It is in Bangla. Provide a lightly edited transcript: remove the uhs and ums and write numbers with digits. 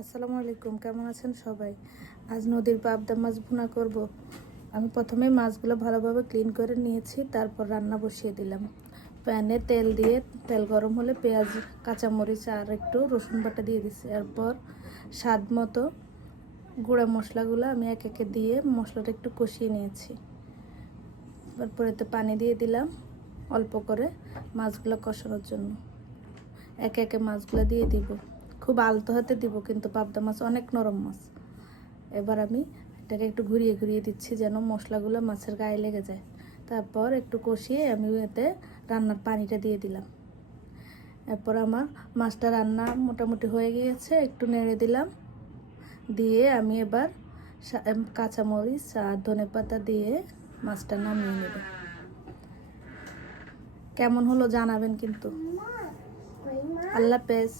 আসসালামু আলাইকুম, কেমন আছেন সবাই? আজ নদীর পাবদা মাছ ভুনা করব। আমি প্রথমে মাছগুলো ভালোভাবে ক্লিন করে নিয়েছি, তারপর রান্না বসিয়ে দিলাম। প্যানে তেল দিয়ে তেল গরম হলে পেঁয়াজ, কাঁচামরিচ আর একটু রসুন বাটা দিয়ে দিচ্ছি। এরপর স্বাদ মতো গুঁড়া মশলাগুলো আমি এক একে দিয়ে মশলাটা একটু কষিয়ে নিয়েছি। তারপর এতে পানি দিয়ে দিলাম অল্প করে মাছগুলো কষানোর জন্য। একে একে মাছগুলো দিয়ে দিব, খুব আলতো হাতে দিব, কিন্তু পাবদা মাছ অনেক নরম মাছ। এবার আমি এটাকে একটু ঘুরিয়ে ঘুরিয়ে দিচ্ছি যেন মশলাগুলো মাছের গায়ে লেগে যায়। তারপর একটু কষিয়ে আমি এতে রান্নার পানিটা দিয়ে দিলাম। এরপর আমার মাছটা রান্না মোটামুটি হয়ে গিয়েছে, একটু নেড়ে দিলাম। দিয়ে আমি এবার কাঁচামরিচ আর ধনেপাতা দিয়ে মাছটা নামিয়ে নেব। কেমন হলো জানাবেন কিন্তু। আল্লাহ হাফেজ।